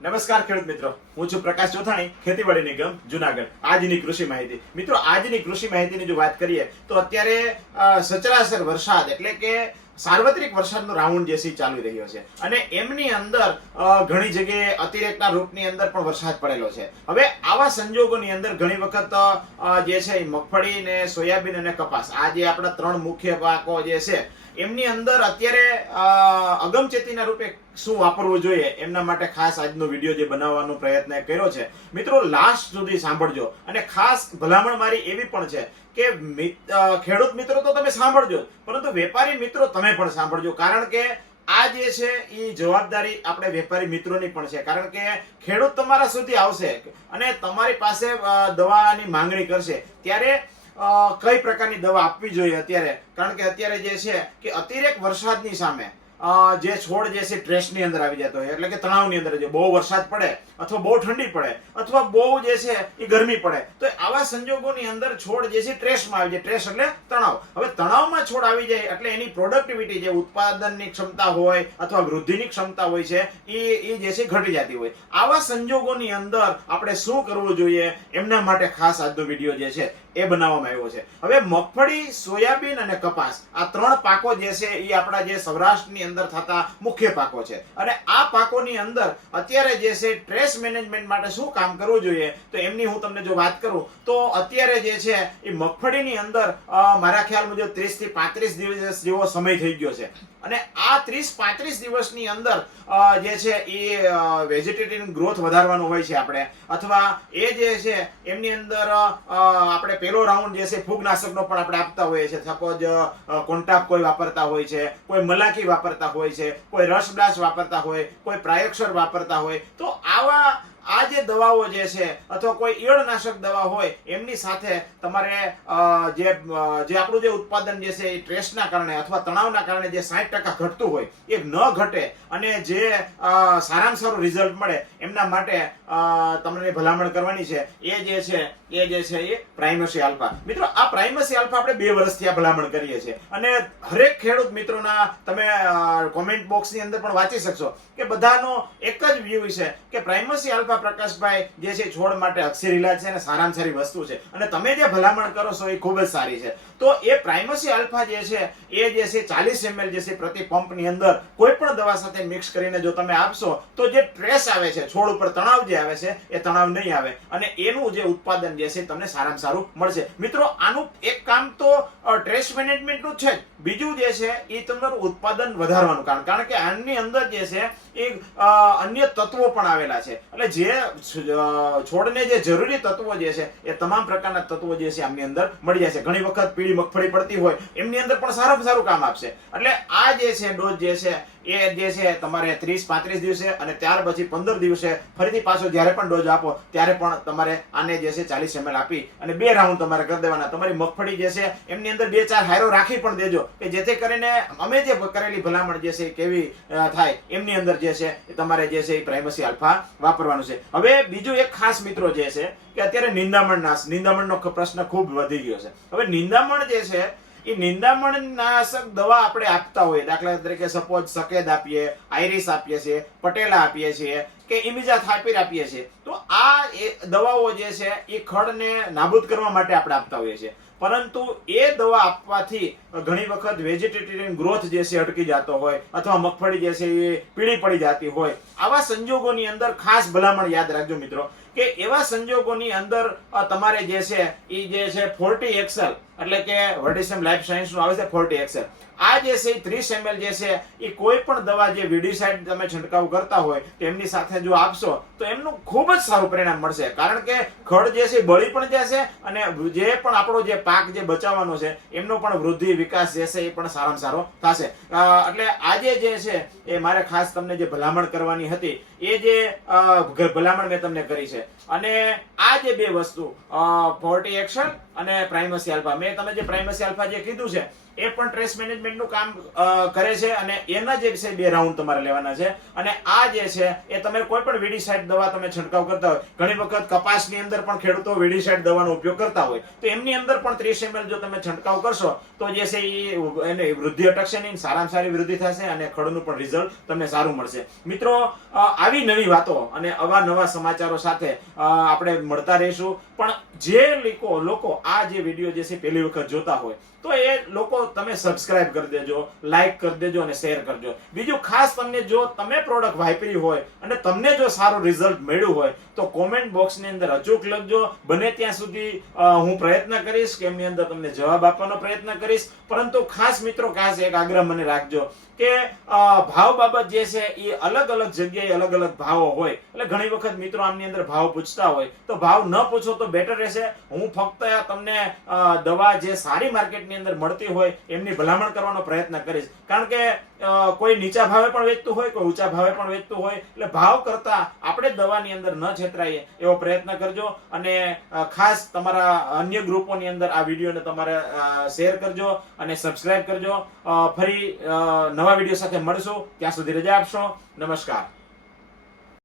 નમસ્કાર ખેડૂત મિત્રો, હું છું પ્રકાશ ચોથાણી, ખેતીવાડી નિગમ જુનાગઢ. આજની કૃષિ માહિતી મિત્રો, આજની કૃષિ માહિતીની જો વાત કરીએ તો અત્યારે સચરાસર વરસાદ એટલે કે સાર્વત્રિક વરસાદનો રાઉન્ડ જે છે ચાલી રહ્યો છે અને એમની અંદર ઘણી જગ્યાએ અતિરેકના રૂપની અંદર પણ વરસાદ પડેલો છે. હવે આવા સંજોગોની અંદર ઘણી વખત જે છે મગફળી ને સોયાબીન અને કપાસ, આ જે આપણા ત્રણ મુખ્ય પાકો જે છે એમની અંદર અત્યારે અગમચેતીના રૂપે શું વાપરવું જોઈએ એમના માટે ખાસ આજનો વિડીયો જે બનાવવાનો પ્રયત્ન કર્યો છે. મિત્રો લાસ્ટ સુધી સાંભળજો અને ખાસ ભલામણ મારી એવી પણ છે કે ખેડૂત મિત્રો તો તમે સાંભળજો, પરંતુ વેપારી મિત્રો તમે પણ સાંભળજો, કારણ કે આ જે છે એ જવાબદારી આપણે વેપારી મિત્રોની પણ છે. કારણ કે ખેડૂત તમારા સુધી આવશે અને તમારી પાસે દવાની માંગણી કરશે ત્યારે કઈ પ્રકારની દવા આપવી જોઈએ અત્યારે, કારણ કે અત્યારે જે છે કે અતિરેક વરસાદની સામે જે છોડ જે છે સ્ટ્રેસની અંદર આવી જતો હોય, એટલે કે તણાવની અંદર, જે બહુ વરસાદ પડે અથવા બહુ ઠંડી પડે અથવા બહુ જે છે એ ગરમી પડે, તો આવા સંજોગોની અંદર છોડ જે છે સ્ટ્રેસમાં આવી જાય. સ્ટ્રેસ એટલે તણાવ. હવે તણાવમાં છોડ આવી જાય એટલે એની પ્રોડક્ટિવિટી, જે ઉત્પાદનની ક્ષમતા હોય અથવા વૃદ્ધિની ક્ષમતા હોય છે એ જે છે ઘટી જતી હોય. આવા સંજોગોની અંદર આપણે શું કરવું જોઈએ એમના માટે ખાસ આજનો વિડીયો જે છે એ બનાવવામાં આવ્યો છે. હવે મગફળી, સોયાબીન અને કપાસ, આ ત્રણ પાકો જે છે એ આપણા જે સૌરાષ્ટ્રની અંદર થતા મુખ્ય પાકો છે અને આ પાકોની અંદર અત્યારે જે છે સ્ટ્રેસ મેનેજમેન્ટ માટે શું કામ કરવું જોઈએ તો એમની હું તમને જો વાત કરું તો અત્યારે જે છે એ મગફળીની અંદર મારા ખ્યાલ મુજબ 30 થી 35 દિવસ જેવો સમય થઈ ગયો છે અને આ 30-35 દિવસની અંદર જે છે એ વેજીટેટિવ ગ્રોથ વધારવાનો હોય છે આપણે, અથવા એ જે છે એમની અંદર આપણે પહેલો રાઉન્ડ જે છે ફૂગનાશકનો પણ આપણે આપતા હોઈએ છીએ. સપોઝ કોન્ટાપ કોઈ વાપરતા હોય છે, કોઈ મલાકી વાપરતા હોય છે, કોઈ રસબ્લાસ્ટ વાપરતા હોય, કોઈ પ્રાયોક્ષર વાપરતા હોય, તો આ જે દવાઓ જે છે અથવા કોઈ ઈયળનાશક દવા હોય એમની સાથે તમારે જે આપણું જે ઉત્પાદન જે છે એ સ્ટ્રેસના કારણે અથવા તણાવના કારણે જે 60% ઘટતું હોય એ ન ઘટે અને જે સારામાં સારું રિઝલ્ટ મળે એમના માટે તમને ભલામણ કરવાની છે એ જે છે એ પ્રાઇમસી આલ્ફા. મિત્રો આ પ્રાઇમસી આલ્ફા આપણે 2 વર્ષથી આ ભલામણ કરીએ છીએ અને હરેક ખેડૂત મિત્રોના તમે કોમેન્ટ બોક્સની અંદર પણ વાંચી શકશો કે બધાનો એક જ વ્યૂ છે કે પ્રાઇમસી આલ્ફા પ્રકાશભાઈ જે છે છોડ માટે અક્ષર ઇલાજ છે અને સારામાં સારી વસ્તુ છે અને તમે જે ભલામણ કરો છો એ ખૂબ જ સારી છે. તો એ પ્રાઇમસી આલ્ફા જે છે એ જે છે 40 ml જે છે પ્રતિ પંપની અંદર કોઈ પણ દવા સાથે મિક્સ કરીને જો તમે આપશો તો જે સ્ટ્રેસ આવે છે, છોડ ઉપર તણાવ જે આવે છે એ તણાવ નહીં આવે અને એનું જે ઉત્પાદન જે છે તમને સારામાં સારું મળશે. મિત્રો આનું એક કામ તો સ્ટ્રેસ મેનેજમેન્ટનું છે જ, બીજું જે છે એ તમારું ઉત્પાદન વધારવાનું કામ, કારણ કે આની અંદર જે છે એ અન્ય તત્વો પણ આવેલા છે એટલે જે છોડને જે જરૂરી તત્વો જે છે એ તમામ પ્રકારના તત્વો જે છે આમની અંદર મળી જશે. ઘણી વખત પીળી મગફળી પડતી હોય એમની અંદર પણ સારામાં સારું કામ આપશે. એટલે આ જે છે ડોઝ જે છે એ જે છે તમારે 30-35 દિવસે અને ત્યાર પછી 15 દિવસે ફરીથી પાછો જ્યારે પણ ડોઝ આપો ત્યારે પણ તમારે આને જે છે 40 ml આપી અને 2 રાઉન્ડ તમારે કરી દેવાના. તમારી મગફળી જે છે એમની અંદર 2-4 હાયરો રાખી પણ દેજો કે જેથી કરીને અમે જે કરેલી ભલામણ જે છે કેવી થાય એમની અંદર જે છે તમારે જે છે એ પ્રાઇમસી આલ્ફા વાપરવાનું છે. હવે બીજું એક ખાસ મિત્રો જે છે કે અત્યારે નિંદામણનો પ્રશ્ન ખૂબ વધી ગયો છે. હવે નિંદામણ જે છે એ નિંદામણનાશક દવા આપણે આપતા હોઈએ, દાખલા તરીકે સપોઝ સકેદ આપીએ, આઈરિસ આપીએ છીએ, પટેલા આપીએ છીએ કે ઇમિઝાથાઇપિર આપીએ છીએ, તો આ દવાઓ જે છે એ ખડને નાબૂદ કરવા માટે આપણે આપતા હોઈએ છીએ. પરંતુ એ દવા આપવાથી ઘણી વખત વેજીટેટિવ ગ્રોથ જે છે અટકી જતો હોય અથવા મગફળી જે છે એ પીળી પડી જતી હોય. આવા સંજોગોની અંદર ખાસ ભલામણ યાદ રાખજો મિત્રો કે એવા સંજોગોની અંદર તમારે જે છે એ જે છે 40 XL એટલે કે વર્ટિસમ લાઈફ સાયન્સનું આવે છે 40 XL, આ જે છે 30 ml જે છે એ કોઈ પણ દવા જે વીડીસાઇડ તમે છંટકાવ કરતા હોય તો એમની સાથે જો આપશો તો એમનું ખૂબ જ સારું પરિણામ મળશે, કારણ કે ખડ જે છે બળી પણ જશે અને જે પણ આપણો જે પાક જે બચાવવાનો છે એમનો પણ વૃદ્ધિ વિકાસ જે છે એ પણ સારામાં સારો થશે. એટલે આજે જે છે એ મારે ખાસ તમને જે ભલામણ કરવાની હતી એ જે ભલામણ મેં તમને કરી છે અને આ જે 2 વસ્તુ 40 XL અને પ્રાઇમસી આલ્ફા, મેં તમે જે પ્રાઇમસી આલ્ફા જે કીધું છે એ પણ ટ્રેસ મેનેજમેન્ટનું કામ કરે છે અને એના જે છે 2 રાઉન્ડ તમારે લેવાના છે. અને આ જે છે એ તમે કોઈ પણ વીડીસાઇડ દવા તમે છંટકાવ કરતા હોય, ઘણી વખત કપાસની અંદર પણ ખેડૂતો વીડીસાઇડ દવાનો ઉપયોગ કરતા હોય, તો એમની અંદર પણ 30 ml જો તમે છંટકાવ કરશો તો જે છે એને વૃદ્ધિ અટકશે નહીં, સારામાં સારી વૃદ્ધિ થશે અને ખડનું પણ રિઝલ્ટ તમને સારું મળશે. મિત્રો, આવી નવી વાતો અને અવાનવા સમાચારો સાથે આપણે મળતા રહીશું. પણ જે લોકો આ જે વિડીયો જે છે પહેલી વખત જોતા હોય તો એ લોકો તમે સબસ્ક્રાઇબ કરી દેજો, લાઈક કરી દેજો અને શેર કરજો. બીજું ખાસ, તમને જો તમે પ્રોડક્ટ વાપરી હોય અને તમને જો સારું રિઝલ્ટ મળ્યું હોય તો કોમેન્ટ બોક્સની અંદર અચૂક લખજો. બને ત્યાં સુધી હું પ્રયત્ન કરીશ કે એમની અંદર તમને જવાબ આપવાનો પ્રયત્ન કરીશ. પરંતુ ખાસ મિત્રો, ખાસ એક આગ્રહ મને રાખજો કે ભાવ બાબત જે છે એ અલગ અલગ જગ્યાએ અલગ અલગ ભાવો હોય. એટલે ઘણી વખત મિત્રો આમની અંદર ભાવ પૂછતા હોય તો ભાવ ન પૂછો તો બેટર રહેશે. હું ફક્ત તમને દવા જે સારી માર્કેટની અંદર મળતી હોય એમની ભલામણ કરવાનો પ્રયત્ન કરીશ. કારણ કે કોઈ નીચા ભાવે પણ વેચતું હોય, કોઈ ઊંચા ભાવે પણ વેચતું હોય. એટલે ભાવ કરતા આપણે દવાની અંદર ન છેતરાઈએ એવો પ્રયત્ન કરજો. અને ખાસ તમારા અન્ય ગ્રુપોની અંદર આ વિડીયોને તમારે શેર કરજો અને સબસ્ક્રાઇબ કરજો. ફરી નવા વિડીયો સાથે મળશું. ત્યાં સુધી રજા આપશો. નમસ્કાર.